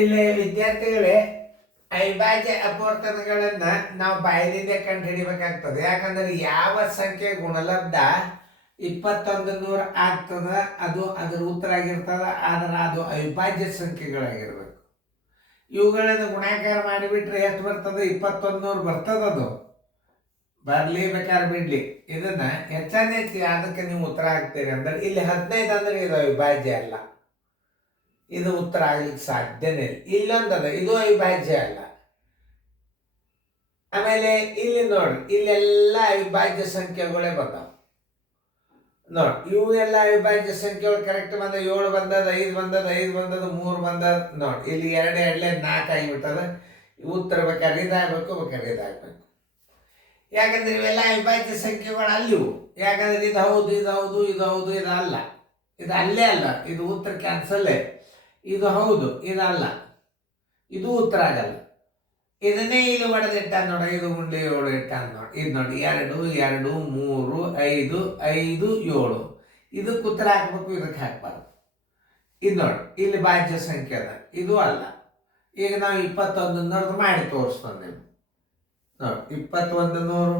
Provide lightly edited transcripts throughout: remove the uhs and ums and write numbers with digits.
ಇಲ್ಲಿ ವಿದ್ಯಾರ್ಥಿಗಳೇ, ಅವಿಭಾಜ್ಯ ಅಪವರ್ತನಗಳನ್ನ ನಾವು ಬಾಯದಿಂದ ಕಂಡು ಹಿಡಿಬೇಕಾಗ್ತದೆ. ಯಾಕಂದ್ರೆ ಯಾವ ಸಂಖ್ಯೆ ಗುಣಲಬ್ಧ 2100 ಆಗ್ತದ ಅದು ಅದರ ಉತ್ತರ ಆಗಿರ್ತದ. ಆದ್ರೆ ಅದು ಅವಿಭಾಜ್ಯ ಸಂಖ್ಯೆಗಳಾಗಿರ್ಬೇಕು. ಇವುಗಳನ್ನು ಗುಣಾಕಾರ ಮಾಡಿಬಿಟ್ರೆ ಎಷ್ಟು ಬರ್ತದೆ? 2100 ಬರ್ತದ. ಅದು ಬರ್ಲಿ ಬೇಕಾದ್ರೆ ಬಿಡ್ಲಿ, ಇದನ್ನ ಹೆಚ್ಚಾನೆಚ್ಚು ಅದಕ್ಕೆ ನೀವು ಉತ್ತರ ಆಗ್ತೀರಿ ಅಂದ್ರೆ ಇಲ್ಲಿ 15 ಅಂದ್ರೆ ಇದು ಅವಿಭಾಜ್ಯ ಅಲ್ಲ, ಇದು ಉತ್ತರ ಆಗ್ಲಿಕ್ಕೆ ಸಾಧ್ಯನೇ ಇಲ್ಲ. ಇಲ್ಲೊಂದದ, ಇದು ಅವಿಭಾಜ್ಯ ಅಲ್ಲ. ಆಮೇಲೆ ಇಲ್ಲಿ ನೋಡ್ರಿ, ಇಲ್ಲೆಲ್ಲ ಅವಿಭಾಜ್ಯ ಸಂಖ್ಯೆಗಳೇ ಬಂದಾವ ನೋಡಿ. ಇವು ಎಲ್ಲ ಅವಿಭಾಜ್ಯ ಸಂಖ್ಯೆಗಳು ಕರೆಕ್ಟ್ ಬಂದ. 7 ಬಂದದ, 5 ಬಂದದ, 5 ಬಂದದ, 3 ಬಂದದ ನೋಡಿ. ಇಲ್ಲಿ 2 2 4 ಆಗಿಬಿಟ್ಟದ. ಉತ್ತರ ಬೇಕಾದ್ರೆ ಇದಾಗಬೇಕು, ಬೇಕಾದ್ರೆ ಇದಾಗಬೇಕು. ಯಾಕಂದ್ರೆ ಇವೆಲ್ಲ ಅವಿಭಾಜ್ಯ ಸಂಖ್ಯೆಗಳು ಅಲ್ಲಿವು. ಯಾಕಂದ್ರೆ ಇದು ಹೌದು, ಇದು ಹೌದು, ಇದು ಹೌದು, ಇದು ಅಲ್ಲ, ಇದು ಅಲ್ಲೇ ಅಲ್ಲ, ಇದು ಉತ್ತರ ಕ್ಯಾನ್ಸಲ್ಲೇ. ಇದು ಹೌದು, ಇದಲ್ಲ, ಇದು ಉತ್ತರ ಆಗಲ್ಲ. ಇದನ್ನೇ ಇಲ್ಲಿ ಹೊಡೆದಿಟ್ಟ ನೋಡಿ, 5 ಗುಂಡ್ಲೆ 7 ಇಟ್ಟ ನೋಡಿ. ಇದು ನೋಡಿ, 2 2 3 5 5 7. ಇದಕ್ಕೆ ಉತ್ತರ ಹಾಕ್ಬೇಕು, ಇದಕ್ಕೆ ಹಾಕ್ಬಾರ್ದು. ಇದು ನೋಡಿ, ಇಲ್ಲಿ ಭಾಜ್ಯ ಸಂಖ್ಯೆ ಅದ, ಇದು ಅಲ್ಲ. ಈಗ ನಾವು 2100 ಮಾಡಿ ತೋರಿಸ್ತಂದೆ ನೋಡಿ. 2100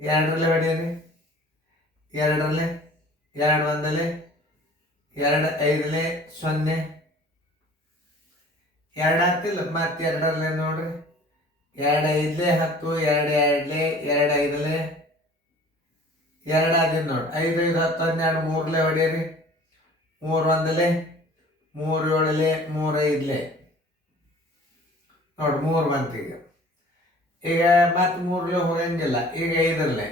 2ರಲ್ಲಿ ಹೊಡೆಯಿರಿ, 2ರಲ್ಲಿ 2 1ಲೆ 2 5ಲೆ 0 2 ಆಗ್ತಿಲ್ಲ. ಮತ್ತೆ 2ರಲ್ಲಿ ನೋಡ್ರಿ, 2 5ಲೆ 10, 2 2ಲೆ 2 5ಲೆ 2 ಆದಿನ ನೋಡಿ. 5 5 10 12 3ಲೆ ಹೊಡೆಯಿರಿ, 3 1ಲೆ 3 7ಲೆ 3 5ಲೆ ನೋಡಿ 3 ಬಂತು. ಈಗ ಮತ್ತೆ 3ಲೆ ಹೋಗಂಗಿಲ್ಲ. ಈಗ 5ರಲ್ಲಿ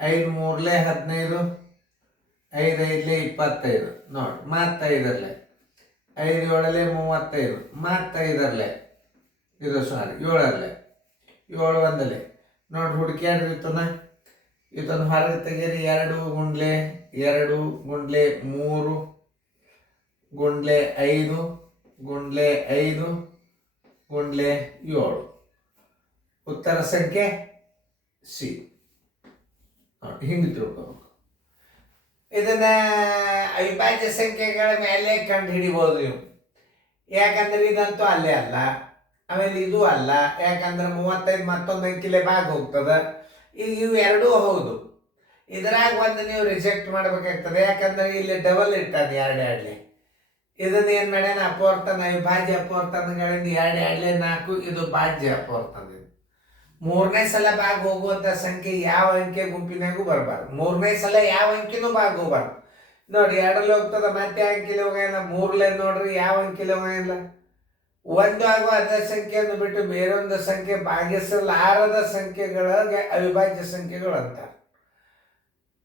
5 3ಲೆ 15, 5 5ಲೆ 25 ನೋಡಿ. ಮತ್ತೆ 5ರಲ್ಲಿ 5 7ಲೆ 35, ಮತ್ತೆ 5ರಲ್ಲಿ ಇದು ಸಾರಿ 7ರಲ್ಲಿ 7 1ಲೆ ನೋಡಿ. ಹುಡುಕ್ಯಾಡ್ರಿ ಇದನ್ನು ಹೊರಗೆ ತೆಗೀರಿ. 2 ಗುಂಡ್ಲೆ 2 ಗುಂಡ್ಲೆ 3 ಗುಂಡ್ಲೆ 5 ಗುಂಡ್ಲೆ 5 ಗುಂಡ್ಲೆ 7. ಉತ್ತರ ಸಂಖ್ಯೆ ಸಿ ನೋಡಿ. ಹಿಂಗೆ ತಿಳ್ಕೋಬೇಕು. ಇದನ್ನ ಅವಿಭಾಜ್ಯ ಸಂಖ್ಯೆಗಳ ಮೇಲೆ ಕಂಡು ಹಿಡಿಬೋದು ನೀವು. ಯಾಕಂದ್ರೆ ಇದಂತೂ ಅಲ್ಲೇ ಅಲ್ಲ, ಆಮೇಲೆ ಇದು ಅಲ್ಲ. ಯಾಕಂದ್ರೆ 35 ಮತ್ತೊಂದು ಅಂಕಿಲೆ ಭಾಗ ಹೋಗ್ತದ. ಈಗ ಇವು ಎರಡೂ ಹೌದು. ಇದರಾಗ ಒಂದು ನೀವು ರಿಜೆಕ್ಟ್ ಮಾಡ್ಬೇಕಾಗ್ತದೆ. ಯಾಕಂದ್ರೆ ಇಲ್ಲಿ ಡಬಲ್ ಇಟ್ಟಾನೆ 2 2ಲೆ. ಇದನ್ನ ಏನ್ ಮಾಡ್ಯಾನ? ಅಪವರ್ತನ, ಅವಿಭಾಜ್ಯ ಅಪವರ್ತನಗಳಿಂದ 2 2ಲೆ 4. ಇದು ಭಾಜ್ಯ ಅಪವರ್ತನ. 3ನೇ ಸಲ ಭಾಗ ಹೋಗುವಂತ ಸಂಖ್ಯೆ ಯಾವ ಅಂಕೆ ಗುಂಪಿನಾಗೂ ಬರಬಾರ್ದು. 3ನೇ ಸಲ ಯಾವ ಅಂಕಿನೂ ಭಾಗ ಹೋಗ್ಬಾರ್ದು ನೋಡಿ. 2ರಲ್ಲಿ ಹೋಗ್ತದ, ಮತ್ತೆ ಅಂಕಿಲೆ ಹೋಗಿಲ್ಲ. 3ಲೆ ನೋಡ್ರಿ, ಯಾವ ಅಂಕಿಲೆ ಹೋಗಿಲ್ಲ. ಒಂದು ಆಗುವ ಅದೇ ಸಂಖ್ಯೆಯನ್ನು ಬಿಟ್ಟು ಬೇರೊಂದು ಸಂಖ್ಯೆ ಭಾಗಿಸಲಾರದ ಸಂಖ್ಯೆಗಳಿಗೆ ಅವಿಭಾಜ್ಯ ಸಂಖ್ಯೆಗಳು ಅಂತ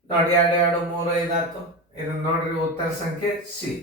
ನೋಡಿ. 2 2 3 5 ಆಯ್ತು. ಇದನ್ನ ನೋಡ್ರಿ, ಉತ್ತರ ಸಂಖ್ಯೆ ಸಿ.